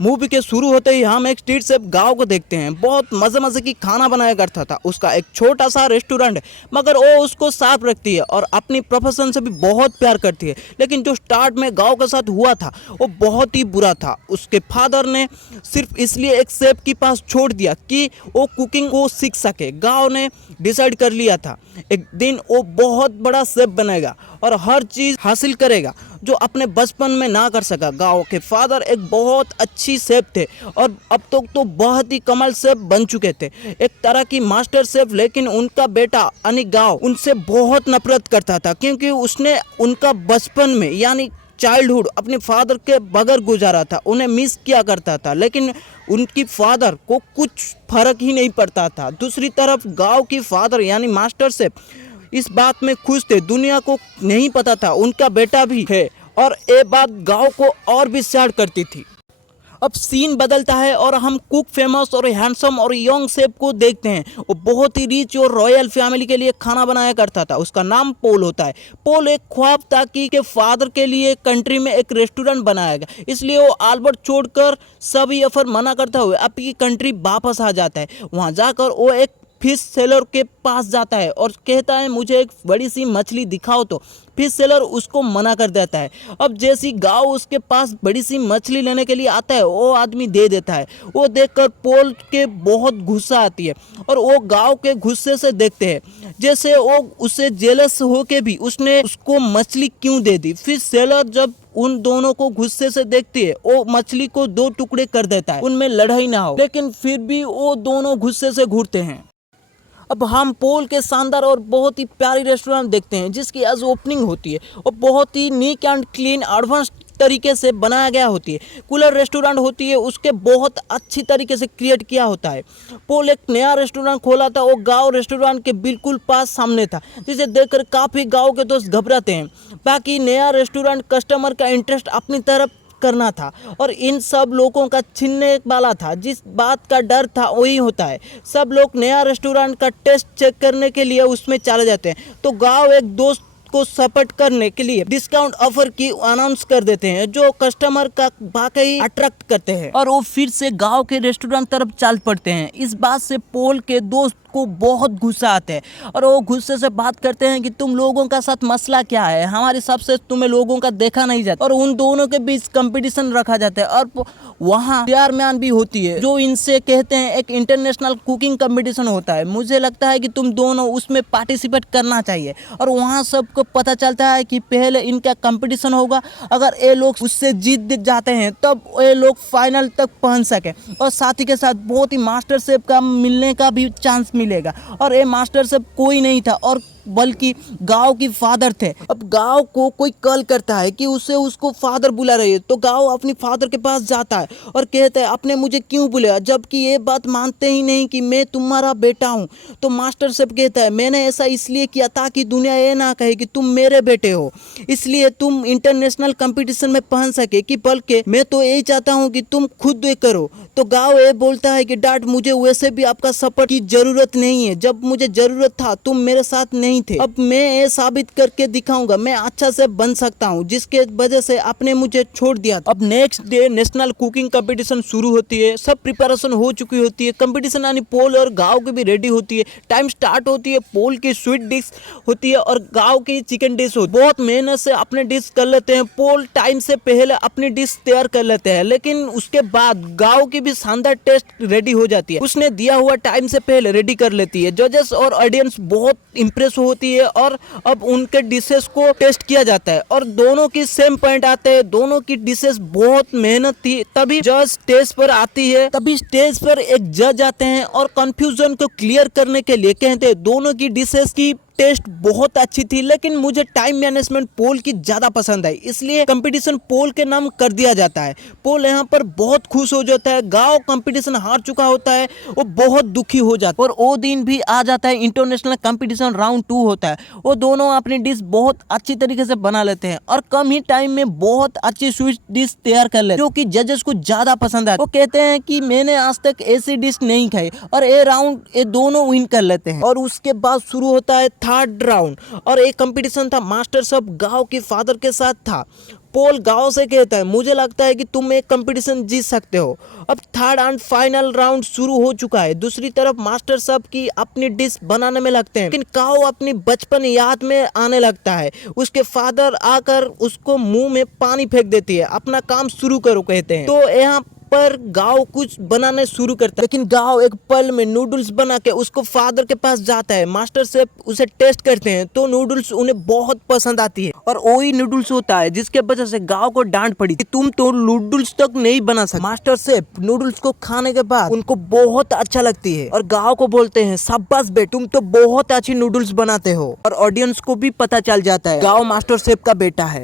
Movie के शुरू होते ही हम एक स्ट्रीट शेफ गांव को देखते हैं। बहुत मज़े मज़े की खाना बनाया करता था। उसका एक छोटा सा रेस्टोरेंट है, मगर वो उसको साफ रखती है और अपनी प्रोफेशन से भी बहुत प्यार करती है। लेकिन जो स्टार्ट में गांव के साथ हुआ था वो बहुत ही बुरा था। उसके फादर ने सिर्फ इसलिए एक शेफ के पास छोड़ दिया कि वो कुकिंग को सीख सके। गाँव ने डिसाइड कर लिया था एक दिन वो बहुत बड़ा शेफ बनेगा और हर चीज़ हासिल करेगा जो अपने बचपन में ना कर सका। गांव के फादर एक बहुत अच्छी शेफ थे और अब तक तो बहुत ही कमाल शेफ बन चुके थे, एक तरह की मास्टर शेफ। लेकिन उनका बेटा यानी गांव उनसे बहुत नफरत करता था, क्योंकि उसने उनका बचपन में यानी चाइल्डहुड अपने फादर के बगैर गुजारा था, उन्हें मिस किया करता था। लेकिन उनकी फादर को कुछ फर्क ही नहीं पड़ता था। दूसरी तरफ गांव की फादर यानी मास्टर शेफ इस बात में खुश थे। दुनिया को नहीं पता था उनका बेटा भी है, और ये बात गांव को और भी सैड करती थी। अब सीन बदलता है और हम कुक फेमस और हैंडसम और यंग शेफ को देखते हैं। वो बहुत ही रिच और रॉयल फैमिली के लिए खाना बनाया करता था। उसका नाम पोल होता है। पोल एक ख्वाब था कि के फादर के लिए कंट्री में एक रेस्टोरेंट बनाएगा, इसलिए वो अल्बर्ट छोड़कर सभी ऑफर मना करता हुआ अपनी कंट्री वापस आ जाता है। वहाँ जाकर वो एक फिश सेलर के पास जाता है और कहता है मुझे एक बड़ी सी मछली दिखाओ। तो फिश सेलर उसको मना कर देता है। अब जैसी गांव उसके पास बड़ी सी मछली लेने के लिए आता है, वो आदमी दे देता है। वो देखकर पोल के बहुत गुस्सा आती है और वो गांव के गुस्से से देखते हैं जैसे वो उससे जेलस होके भी उसने उसको मछली क्यों दे दी। फिश सेलर जब उन दोनों को गुस्से से देखती है, वो मछली को 2 टुकड़े कर देता है, उनमें लड़ाई ना हो। लेकिन फिर भी वो दोनों गुस्से से घूरते हैं। अब हम पोल के शानदार और बहुत ही प्यारी रेस्टोरेंट देखते हैं जिसकी आज ओपनिंग होती है और बहुत ही नीट एंड क्लीन एडवांस तरीके से बनाया गया होती है। कूलर रेस्टोरेंट होती है, उसके बहुत अच्छी तरीके से क्रिएट किया होता है। पोल एक नया रेस्टोरेंट खोला था, वो गांव रेस्टोरेंट के बिल्कुल पास सामने था, जिसे देखकर काफ़ी गांव के दोस्त घबराते हैं। बाकी नया रेस्टोरेंट कस्टमर का इंटरेस्ट अपनी तरफ करना था और इन सब लोगों का छीनने वाला था। जिस बात का डर था वही होता है। सब लोग नया रेस्टोरेंट का टेस्ट चेक करने के लिए उसमें चले जाते हैं। तो गांव एक दोस्त को सपोर्ट करने के लिए डिस्काउंट ऑफर की अनाउंस कर देते हैं, जो कस्टमर का वाकई अट्रैक्ट करते हैं और वो फिर से गांव के रेस्टोरेंट तरफ चल पड़ते हैं। इस बात से पोल के दोस्त को बहुत गुस्सा आता है और वो गुस्से से बात करते हैं कि तुम लोगों का साथ मसला क्या है, हमारे सबसे तुम्हें लोगों का देखा नहीं जाता। और उन दोनों के बीच कंपटीशन रखा जाता है और वहाँ चेयरमैन भी होती है जो इनसे कहते हैं एक इंटरनेशनल कुकिंग कंपटीशन होता है, मुझे लगता है कि तुम दोनों उसमें पार्टिसिपेट करना चाहिए। और वहाँ सबको पता चलता है कि पहले इनका कंपटीशन होगा, अगर ये लोग उससे जीत जाते हैं तब ये लोग फाइनल तक पहुँच सके और साथ ही के साथ बहुत ही मास्टर शेफ का मिलने का भी चांस मिलेगा। और ये मास्टर शेफ कोई नहीं था और बल्कि गांव की फादर थे। अब गांव को कोई कॉल करता है कि उसे उसको फादर बुला रही है, तो गांव अपनी फादर के पास जाता है और कहता है आपने मुझे क्यों बुलाया, जबकि ये बात मानते ही नहीं कि मैं तुम्हारा बेटा हूँ। तो मास्टर साहब कहता है मैंने ऐसा इसलिए किया ताकि दुनिया ये ना कहे कि तुम मेरे बेटे हो, इसलिए तुम इंटरनेशनल कंपटीशन में पहुंच सके, कि बल्कि मैं तो यही चाहता हूँ कि तुम खुद ये करो। तो गांव ये बोलता है कि डैड मुझे वैसे भी आपका सपोर्ट की जरूरत नहीं है, जब मुझे जरूरत था तुम मेरे साथ नहीं थे। अब मैं ये साबित करके दिखाऊंगा मैं अच्छा से बन सकता हूँ, जिसके वजह से आपने मुझे छोड़ दिया। अब next day national cooking competition शुरू होती है, सब प्रिपरेशन हो चुकी होती है। कंपटीशन यानी पोल और गांव की भी रेडी होती है। टाइम स्टार्ट होती है, पोल की स्वीट डिश होती है और गांव की चिकन डिश होती है। बहुत मेहनत से अपने डिश कर लेते हैं। पोल टाइम से पहले अपनी डिश तैयार कर लेते हैं, लेकिन उसके बाद गांव की भी शानदार टेस्ट रेडी हो जाती है। उसने दिया हुआ टाइम से पहले रेडी कर लेती है। जजेस और ऑडियंस बहुत इंप्रेस होती है और अब उनके डिशेस को टेस्ट किया जाता है और दोनों की सेम पॉइंट आते हैं। दोनों की डिशेस बहुत मेहनत थी। तभी जज स्टेज पर आती है, तभी स्टेज पर एक जज आते हैं और कंफ्यूजन को क्लियर करने के लिए कहते हैं दोनों की डिशेस की टेस्ट बहुत अच्छी थी, लेकिन मुझे टाइम मैनेजमेंट पोल की ज्यादा पसंद आई, इसलिए कंपटीशन पोल के नाम कर दिया जाता है। पोल यहाँ पर बहुत खुश हो जाता है। गांव कंपटीशन हार चुका होता है, वो बहुत दुखी हो जाता है और वो दिन भी आ जाता है। इंटरनेशनल कंपटीशन राउंड 2 होता है। वो दोनों अपनी डिश बहुत अच्छी तरीके से बना लेते हैं और कम ही टाइम में बहुत अच्छी स्वीट डिश तैयार कर लेते हैं, जो कि जजेस को ज्यादा पसंद आए। वो कहते हैं कि मैंने आज तक ऐसी डिश नहीं खाई और ये राउंड ये दोनों विन कर लेते हैं। और उसके बाद शुरू होता है थर्ड राउंड और एक कंपटीशन था मास्टर शेफ गांव के फादर के साथ था। पोल गांव से कहता है, मुझे लगता है कि तुम एक कंपटीशन जीत सकते हो। अब थर्ड एंड फाइनल राउंड शुरू हो चुका है। दूसरी तरफ मास्टर सब की अपनी डिश बनाने में लगते हैं, लेकिन काओ अपनी बचपन याद में आने लगता है। उसके फादर आकर उसको मुंह में पानी फेंक देती है, अपना काम शुरू करो कहते हैं। तो यहाँ पर गांव कुछ बनाने शुरू करता है, लेकिन गांव एक पल में नूडल्स बना के उसको फादर के पास जाता है। मास्टर शेफ उसे टेस्ट करते हैं तो नूडल्स उन्हें बहुत पसंद आती है, और वही नूडल्स होता है जिसके वजह से गांव को डांट पड़ी कि तुम तो नूडल्स तक नहीं बना सकते। मास्टर शेफ नूडल्स को खाने के बाद उनको बहुत अच्छा लगती है और गांव को बोलते हैं, शाबाश बे, तुम तो बहुत अच्छी नूडल्स बनाते हो। और ऑडियंस को भी पता चल जाता है गांव मास्टर शेफ का बेटा है।